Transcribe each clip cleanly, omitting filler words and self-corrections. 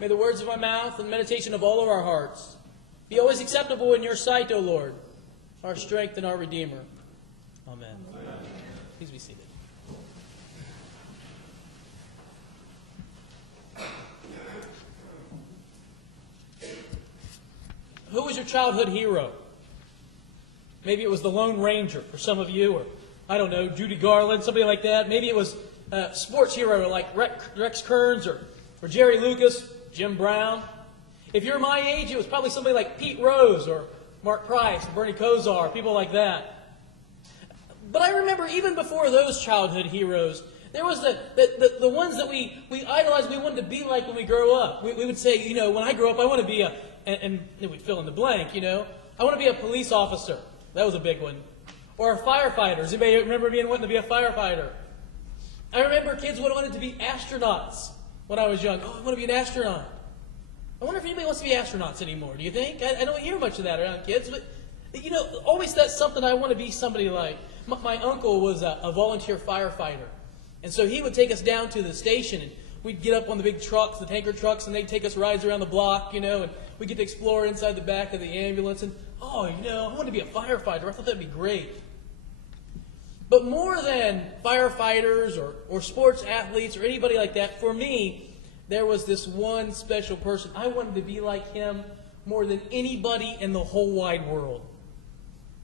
May the words of my mouth and the meditation of all of our hearts be always acceptable in your sight, O Lord, our strength and our Redeemer. Amen. Amen. Please be seated. Who was your childhood hero? Maybe it was the Lone Ranger for some of you, or I don't know, Judy Garland, somebody like that. Maybe it was a sports hero like Rex Kearns or Jerry Lucas, Jim Brown. If you're my age, it was probably somebody like Pete Rose or Mark Price, Bernie Kosar, people like that. But I remember even before those childhood heroes, there was the ones that we idolized, we wanted to be like when we grow up. We would say, you know, when I grow up, I want to be and we'd fill in the blank, you know. I want to be a police officer. That was a big one. Or a firefighter. Does anybody remember wanting to be a firefighter? I remember kids would have wanted to be astronauts when I was young. Oh, I want to be an astronaut. I wonder if anybody wants to be astronauts anymore. Do you think? I don't hear much of that around kids, but you know, always that's something I want to be somebody like. My uncle was a volunteer firefighter, and so he would take us down to the station, and we'd get up on the big trucks, the tanker trucks, and they'd take us rides around the block, you know, and we'd get to explore inside the back of the ambulance. And oh, you know, I want to be a firefighter. I thought that'd be great. But more than firefighters or sports athletes or anybody like that, for me, there was this one special person. I wanted to be like him more than anybody in the whole wide world.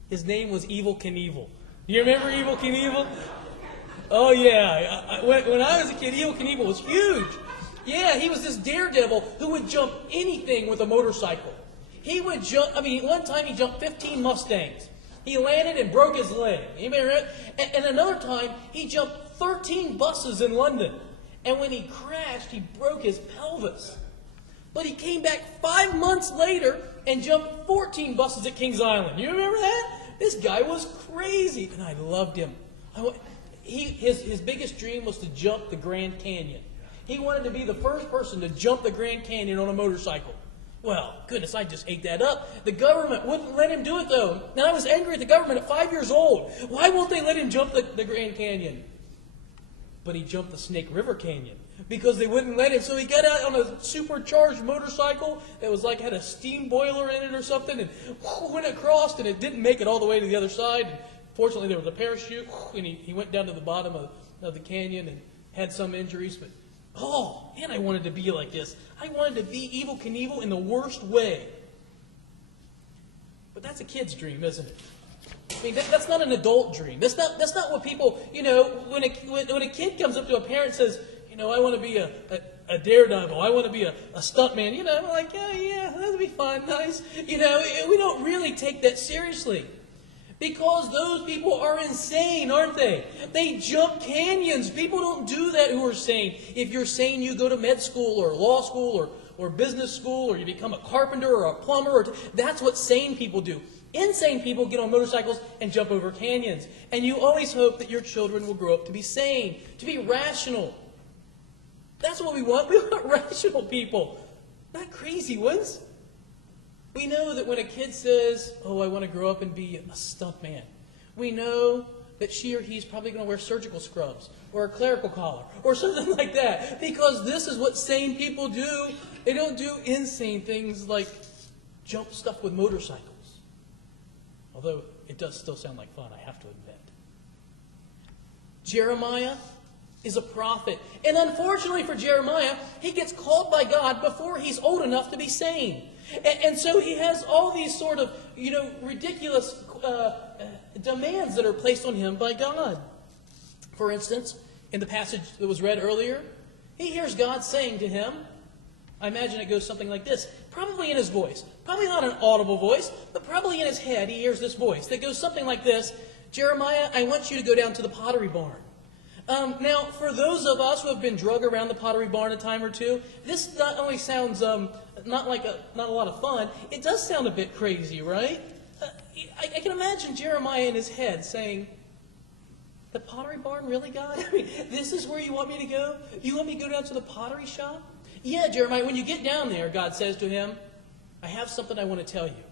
His name was Evel Knievel. Do you remember Evel Knievel? Oh, yeah. When I was a kid, Evel Knievel was huge. Yeah, he was this daredevil who would jump anything with a motorcycle. He would jump, one time he jumped 15 Mustangs. He landed and broke his leg. Anybody remember? And another time, he jumped 13 buses in London. And when he crashed, he broke his pelvis. But he came back 5 months later and jumped 14 buses at Kings Island. You remember that? This guy was crazy, and I loved him. His biggest dream was to jump the Grand Canyon. He wanted to be the first person to jump the Grand Canyon on a motorcycle. Well, goodness, I just ate that up. The government wouldn't let him do it, though. Now, I was angry at the government at 5 years old. Why won't they let him jump the Grand Canyon? But he jumped the Snake River Canyon because they wouldn't let him. So he got out on a supercharged motorcycle that was like had a steam boiler in it or something, and went across, and it didn't make it all the way to the other side. And fortunately, there was a parachute, and he went down to the bottom of the canyon and had some injuries. But oh, man, I wanted to be like this. I wanted to be Evel Knievel in the worst way. But that's a kid's dream, isn't it? I mean, that's not an adult dream. That's not what people, you know, when a kid comes up to a parent and says, you know, I want to be a daredevil, I want to be a stuntman, you know, like, yeah, that'd be fun, nice. You know, we don't really take that seriously. Because those people are insane, aren't they? They jump canyons. People don't do that who are sane. If you're sane, you go to med school or law school or business school, or you become a carpenter or a plumber. That's what sane people do. Insane people get on motorcycles and jump over canyons. And you always hope that your children will grow up to be sane, to be rational. That's what we want. We want rational people, not crazy ones. We know that when a kid says, oh, I want to grow up and be a stuntman, we know that she or he's probably going to wear surgical scrubs or a clerical collar or something like that, because this is what sane people do. They don't do insane things like jump stuff with motorcycles. Although it does still sound like fun, I have to admit. Jeremiah is a prophet. And unfortunately for Jeremiah, he gets called by God before he's old enough to be sane. And so he has all these sort of, you know, ridiculous demands that are placed on him by God. For instance, in the passage that was read earlier, he hears God saying to him, I imagine it goes something like this, probably in his voice, probably not an audible voice, but probably in his head he hears this voice that goes something like this, Jeremiah, I want you to go down to the pottery barn. Now, for those of us who have been drug around the pottery barn a time or two, this not only sounds not a lot of fun, it does sound a bit crazy, right? I can imagine Jeremiah in his head saying, the pottery barn, really, God? I mean, this is where you want me to go? You want me to go down to the pottery shop? Yeah, Jeremiah, when you get down there, God says to him, I have something I want to tell you.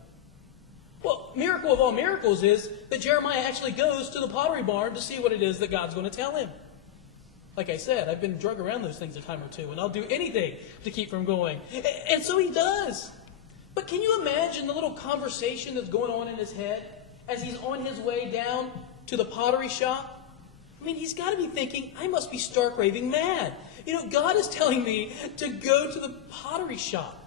Well, miracle of all miracles is that Jeremiah actually goes to the pottery barn to see what it is that God's going to tell him. Like I said, I've been drug around those things a time or two, and I'll do anything to keep from going. And so he does. But can you imagine the little conversation that's going on in his head as he's on his way down to the pottery shop? I mean, he's got to be thinking, I must be stark raving mad. God is telling me to go to the pottery shop.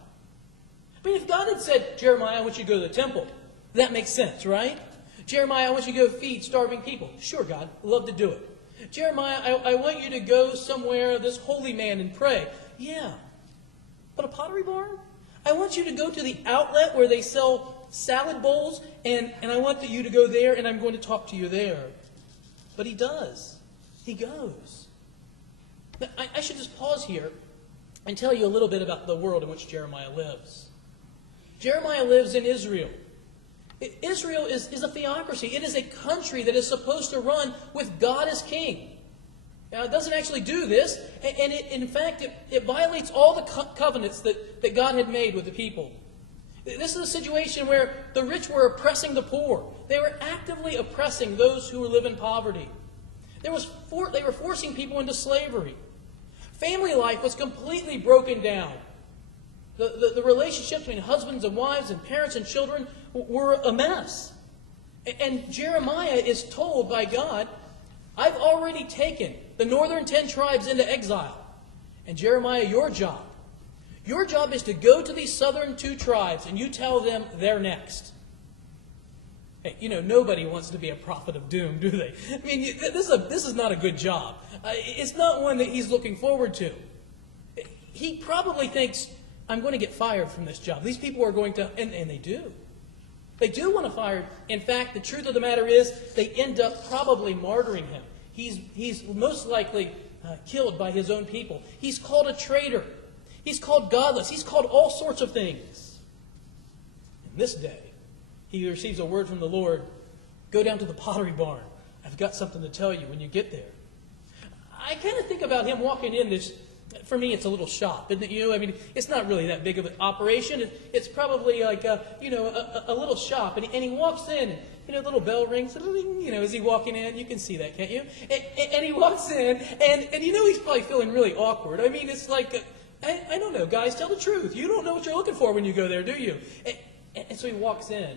I mean, if God had said, Jeremiah, I want you to go to the temple, that makes sense, right? Jeremiah, I want you to go feed starving people. Sure, God, love to do it. Jeremiah, I want you to go somewhere, this holy man, and pray. Yeah. But a pottery barn? I want you to go to the outlet where they sell salad bowls, and I want you to go there, and I'm going to talk to you there. But he does. He goes. Now, I should just pause here and tell you a little bit about the world in which Jeremiah lives. Jeremiah lives in Israel. Israel is a theocracy. It is a country that is supposed to run with God as king. Now, it doesn't actually do this, and in fact, it violates all the covenants that God had made with the people. This is a situation where the rich were oppressing the poor. They were actively oppressing those who live in poverty. They were forcing people into slavery. Family life was completely broken down. The relationships between husbands and wives and parents and children were a mess. And Jeremiah is told by God, I've already taken the northern 10 tribes into exile. And Jeremiah, your job is to go to these southern 2 tribes and you tell them they're next. Hey, nobody wants to be a prophet of doom, do they? I mean, this is not a good job. It's not one that he's looking forward to. He probably thinks, I'm going to get fired from this job. These people are going to, and they do. They do want to fire him. In fact, the truth of the matter is, they end up probably martyring him. He's most likely killed by his own people. He's called a traitor. He's called godless. He's called all sorts of things. And this day, he receives a word from the Lord. Go down to the pottery barn. I've got something to tell you when you get there. I kind of think about him walking in this. For me, it's a little shop, isn't it? I mean, it's not really that big of an operation. It's probably like a little shop. And he walks in, and the little bell rings, as he walking in. You can see that, can't you? And he walks in, and he's probably feeling really awkward. I mean, it's like, I don't know, guys, tell the truth. You don't know what you're looking for when you go there, do you? And so he walks in,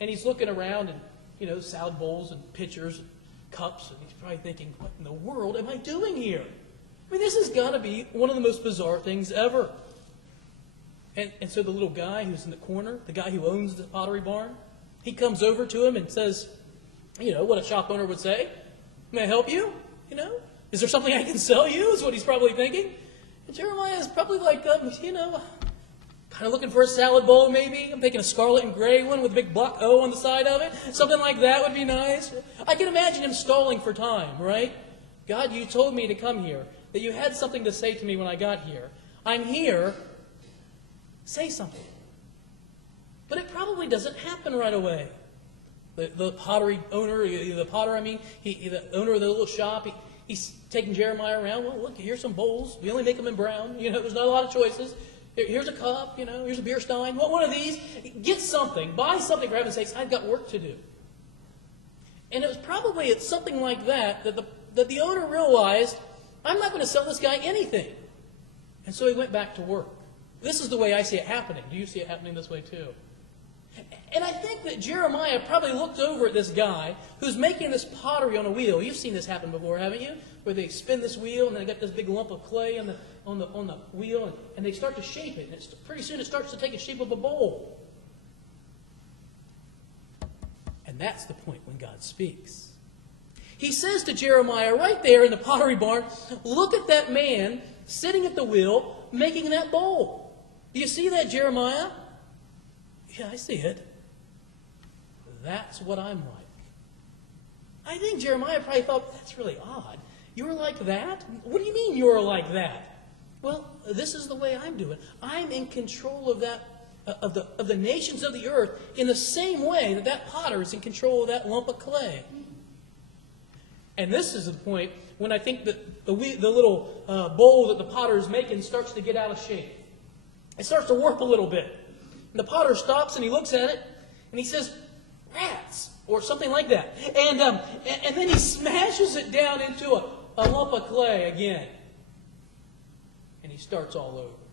and he's looking around, and, salad bowls and pitchers and cups, and he's probably thinking, what in the world am I doing here? I mean, this has got to be one of the most bizarre things ever. And so the little guy who's in the corner, the guy who owns the pottery barn, he comes over to him and says, what a shop owner would say. May I help you? Is there something I can sell you? Is what he's probably thinking. And Jeremiah is probably like, kind of looking for a salad bowl maybe. I'm thinking a scarlet and gray one with a big block O on the side of it. Something like that would be nice. I can imagine him stalling for time, right? God, you told me to come here, that you had something to say to me when I got here. I'm here. Say something. But it probably doesn't happen right away. The pottery owner, the owner of the little shop, he's taking Jeremiah around. Well, look, here's some bowls. We only make them in brown. There's not a lot of choices. Here's a cup. Here's a beer stein. One of these. Get something. Buy something for heaven's sakes. I've got work to do. And it was probably at something like that the owner realized, I'm not going to sell this guy anything. And so he went back to work. This is the way I see it happening. Do you see it happening this way too? And I think that Jeremiah probably looked over at this guy who's making this pottery on a wheel. You've seen this happen before, haven't you? Where they spin this wheel and they got this big lump of clay on the wheel and they start to shape it. And pretty soon it starts to take the shape of a bowl. And that's the point when God speaks. He says to Jeremiah right there in the pottery barn, look at that man sitting at the wheel making that bowl. Do you see that, Jeremiah? Yeah, I see it. That's what I'm like. I think Jeremiah probably thought, that's really odd. You're like that? What do you mean you're like that? Well, this is the way I'm doing. I'm in control of that, of the nations of the earth in the same way that potter is in control of that lump of clay. And this is the point when I think that the little bowl that the potter is making starts to get out of shape. It starts to warp a little bit. And the potter stops and he looks at it and he says, rats, or something like that. And then he smashes it down into a lump of clay again. And he starts all over.